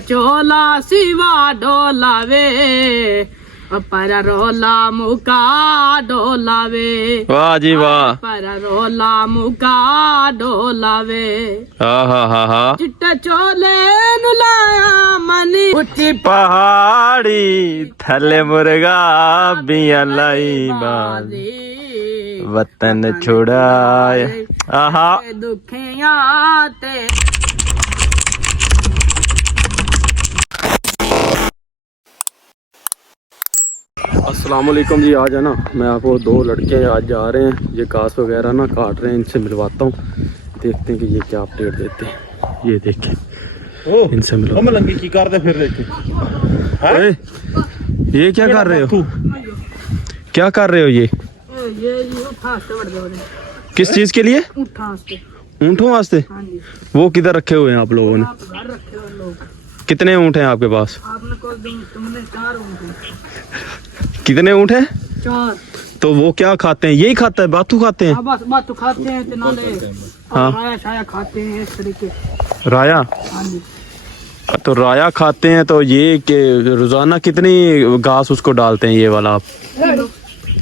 चोला सिवा डोलावे पर रोला मुका डोलावे। वाह जी वाह। पर रोला मुका डोलावे। हा चिट्टे चोले नुलाया मनी उठी पहाड़ी थले मुर्गा बिया लाई बाजी वतन छुड़ाए। आहा दुखिया ते अस्सलामुअलैकुम जी। आज है ना मैं आपको दो लड़के आज जा रहे हैं, ये घास वगैरह ना काट रहे हैं, इनसे मिलवाता हूँ, देखते हैं कि ये क्या अपडेट देते हैं। ये देखें इनसे मिलो। की करते फिर ये क्या कर रहे हो? क्या कर रहे हो? ये किस चीज के लिए? ऊँटों वास्ते। वो किधर रखे हुए हैं आप लोगों ने? कितने ऊँट हैं आपके पास? कितने ऊँट हैं? 4। तो वो क्या खाते हैं? यही खाता है? बातू खाते हैं? बस बातू खाते हैं, हाँ राया शाया खाते हैं इस तरीके। राया? हाँ जी। तो राया खाते हैं तो ये के रोजाना कितनी घास उसको डालते हैं? ये वाला आप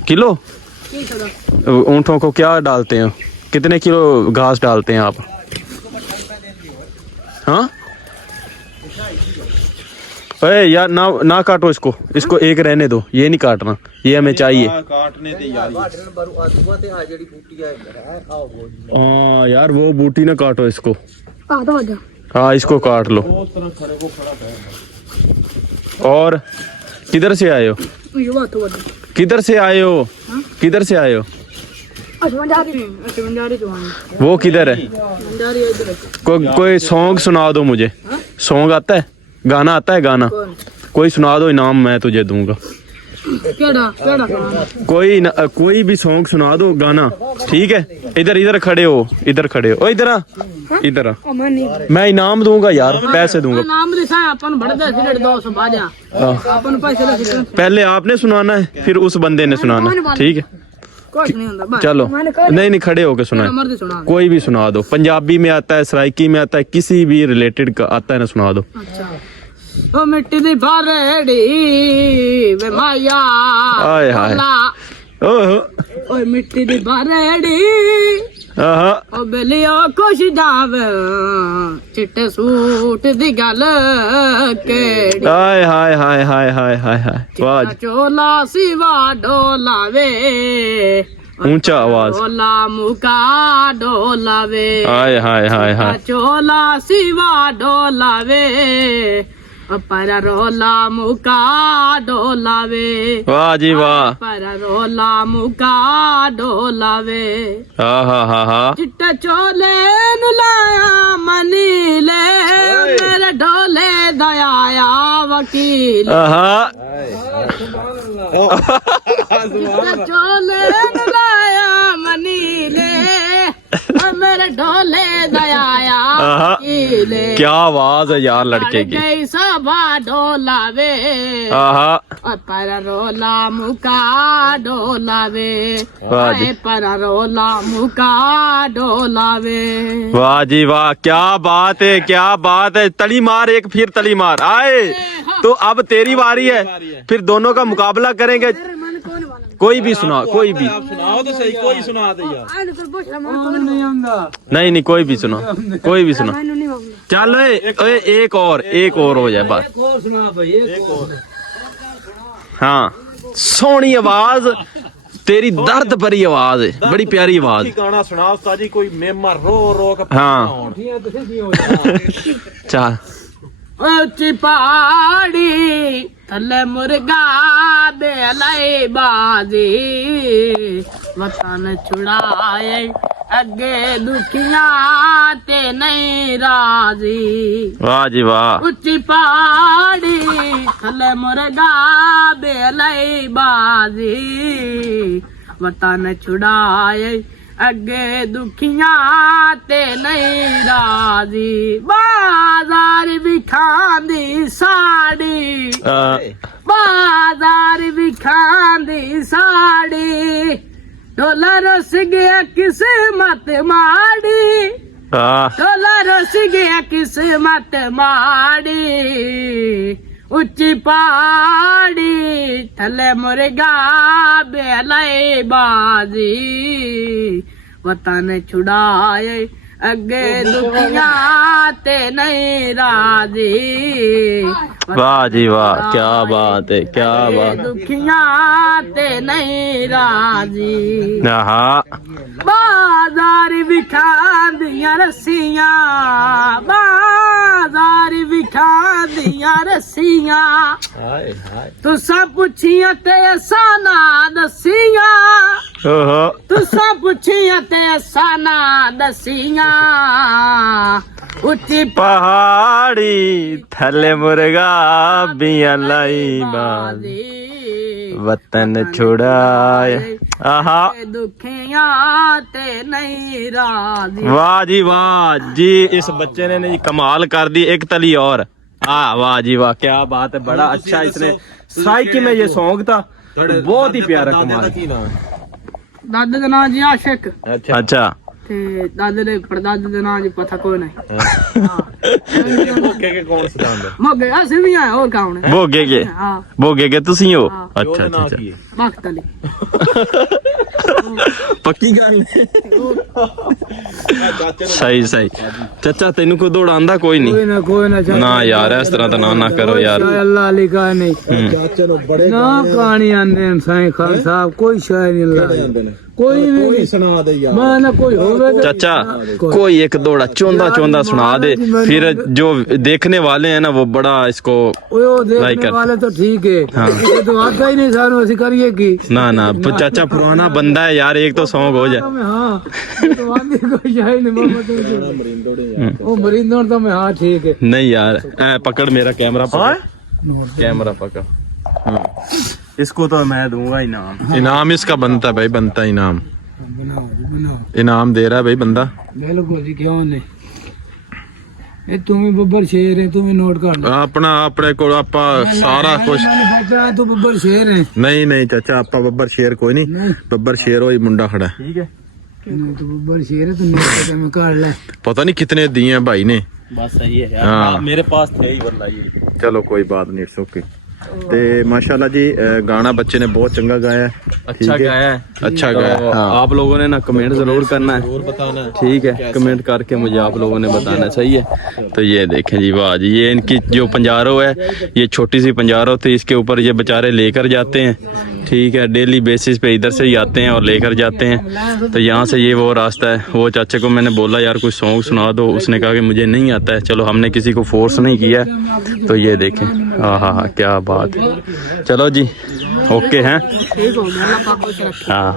किलो? ऊँटों को क्या डालते हैं? कितने किलो घास डालते हैं आप? हाँ अरे यार ना काटो इसको, इसको एक रहने दो, ये नहीं काटना, ये हमें चाहिए। हाँ यार वो बूटी ना काटो इसको। हाँ इसको काट लो। और किधर से आए हो? किधर से आए हो? किधर से आए हो? वो किधर है? कोई सॉन्ग सुना दो मुझे। सॉन्ग आता है? गाना आता है? गाना कोई सुना दो, इनाम मैं तुझे दूंगा। कोई भी सॉन्ग सुना दो, गाना। ठीक है इधर खड़े हो, इधर खड़े हो। इधर आ, इधर आ, मैं इनाम दूंगा यार, पैसे दूंगा। पहले आपने सुनाना है, फिर उस बंदे ने सुनाना है। ठीक है चलो। नहीं खड़े होके सुना, कोई भी सुना दो। पंजाबी में आता है, सराइकी में आता है, किसी भी रिलेटेड का आता है ना, सुना दो। ओ मिट्टी दी बारेड़ी वे माया, हाय हाय, ओए मिट्टी दी बारेड़ी आहा, ओ बेलियो खुश जावे चिट्टे सूट दी गल केड़ी। हाय हाय हाय हाय हाय हाय हाय, वाह। चोला सिवा डोलावे, ऊंचा आवाज, डोला मुका डोलावे। हाय हाय हाय हाय, चोला सिवा डोलावे पर रोला मुका डोलावे। वाह जी वाह। पर रोला मुका डोलावे। हा चिट्टे चोले नुलाया मनीले मेरे डोले दयाया वकील। चिट्टे चोले नुलाया मनीले मेरे डोले दयाया वकील। क्या आवाज है यार लड़के की। सबा डोलावे पर रोला मुका डोलावे। पर रोला मुका डोलावे। वाह जी वाह, क्या बात है, क्या बात है। तली मार एक, फिर तली मार। आए तो अब तेरी बारी है, फिर दोनों का मुकाबला करेंगे। कोई भी सुना, कोई भी सुनाओ तो सही, कोई सुना दे यार। नहीं कोई भी सुना, कोई भी सुना। चलो एक और हो जाए बस। हाँ सोहनी आवाज तेरी, दर्द भरी आवाज है, बड़ी प्यारी आवाज। गाना सुना उस्ताद जी, कोई मेमर रो के। हाँ चल। ऊंची पहाड़ी थले मुर्गा दे लाई बाजी वतन छुड़ाए अगे दुखिया ते नहीं राजी। वाह जी वाह। ऊंची पहाड़ी थले मुर्गा दे लाई बाजी वतन छुड़ाए अगे दुखिया ते नहीं राजी। बाजार भी खांदी साड़ी, बाजार भी खांदी साड़ी, डॉलर रस गया किस्मत माड़ी हाँ ढोला रुस गया किस्मत माड़ी उच्ची पहाड़ी थले मुर्गा बेलई बाजी वतन छुड़ाए अगे दुखिया ते नहीं राजी वाह जी वाह, क्या बात है, क्या बात। दुखिया ते नहीं राजी हाँ बाजार विखा दिया रस्सियां बाजार विखा दिया रस्सियां हाय हाय तुसा पुछिया ते असाना दसियां ओहो तुसा पुछिया ते असाना दसियां उच्ची पहाड़ी थले मुर्गा बिया लाई बाजी वतन छुड़ाए। आहा दुखिया ते नहीं राजी वाह जी वाह जी, इस बच्चे ने जी कमाल कर दी। एक तली और वाह जी वाह, क्या बात है, बड़ा अच्छा इसने साइकी में ये सॉन्ग था, बहुत ही प्यारा कमाल। ਕੀ ਨਾਮ ਹੈ दादे का नाम जी आशिक अच्छा ते दादे दे परदादे का नाम जी पता कोई नहीं ਓਕੇ ਕੇ ਕੌਣ ਸਿਖਾਉਂਦਾ मोगे असी भी आए और कौन है हाँ भोगे के तुसी हो। हाँ। अच्छा ਉਹਦਾ अच्छा ਨਾਂ अच्छा ਕੀ ਹੈ वक्त अली पक्की गल ਚਾਚੇ सही सही। चाचा तेनू को दौड़ आंदा कोई नहीं? कोई ना ना यार इस तरह तो ना करो यार। अल्लाह अली का नहीं ਚਾਚੇ ਨੂੰ ਬੜੇ ना कहानी आंदे साईं खान साहब कोई शायर नहीं अल्लाह ਜਾਂਦੇ ਨੇ कोई ਕੋਈ नहीं ਸੁਣਾ ਦੇ ਯਾਰ मैं ना कोई होवे तो चाचा कोई एक दौड़ा चौंदा चौंदा सुना दे, फिर जो देखने वाले हैं ना वो बड़ा इसको वो लाइक देखने कर। वाले तो ठीक है हाँ। ये तो आता ही नहीं सानू ऐसी करिए की ना ना चाचा पुराना बंदा है यार, एक तो सॉन्ग हो जाए। हाँ ये तो आंधी कोई शायर नहीं मोहम्मद ਮਰਿੰਦੋੜੇ ਯਾਰ वो मरिंदों तो मैं हाँ ठीक है नहीं यार पकड़ मेरा कैमरा पकड़, कैमरा पकड़। इसको तो मैं दूंगा इनाम। इनाम इसका बनता है भाई, बनता है इनाम, बनाओ जी बनाओ इनाम दे रहा है भाई बंदा। बिल्कुल जी क्यों नहीं ये तुम्हें बब्बर शेर है तुम्हें नोट कर लो अपना अपने को आपा सारा कुछ बेटा तू बब्बर शेर है नहीं नहीं चाचा आपा बब्बर शेर कोई नहीं, बब्बर शेर हो मुंडा खड़ा है। ठीक है तू बब्बर शेर है तो नोट करके मैं कर ले पता नहीं कितने दिए हैं भाई ने। बस सही है यार, हाँ। मेरे पास थे ही वरना ये। चलो कोई बात नहीं, इट्स ओके। ते माशाल्लाह जी गाना बच्चे ने बहुत चंगा गाया है, अच्छा ठीक है? गाया है, अच्छा तो गाया है, हाँ। आप लोगों ने ना कमेंट जरूर करना है, ਹੋਰ ਬਤਾਨਾ ठीक है? कमेंट करके मुझे आप लोगों ने बताना है, सही है? तो ये देखें जी, वाह जी, ये इनकी जो पंजारो है, ये छोटी सी पंजारो थी, इसके ऊपर ये बेचारे लेकर जाते हैं, ठीक है? डेली बेसिस पे इधर से ही आते हैं और लेकर जाते हैं। तो यहाँ से ये वो रास्ता है। वो चाचे को मैंने बोला यार कुछ सॉन्ग सुना दो, उसने कहा कि मुझे नहीं आता है। चलो हमने किसी को फोर्स नहीं किया, तो ये देखें, हाँ क्या बात है। चलो जी ओके हैं, ठीक हो गया अल्लाह पाक खुश रखे हाँ।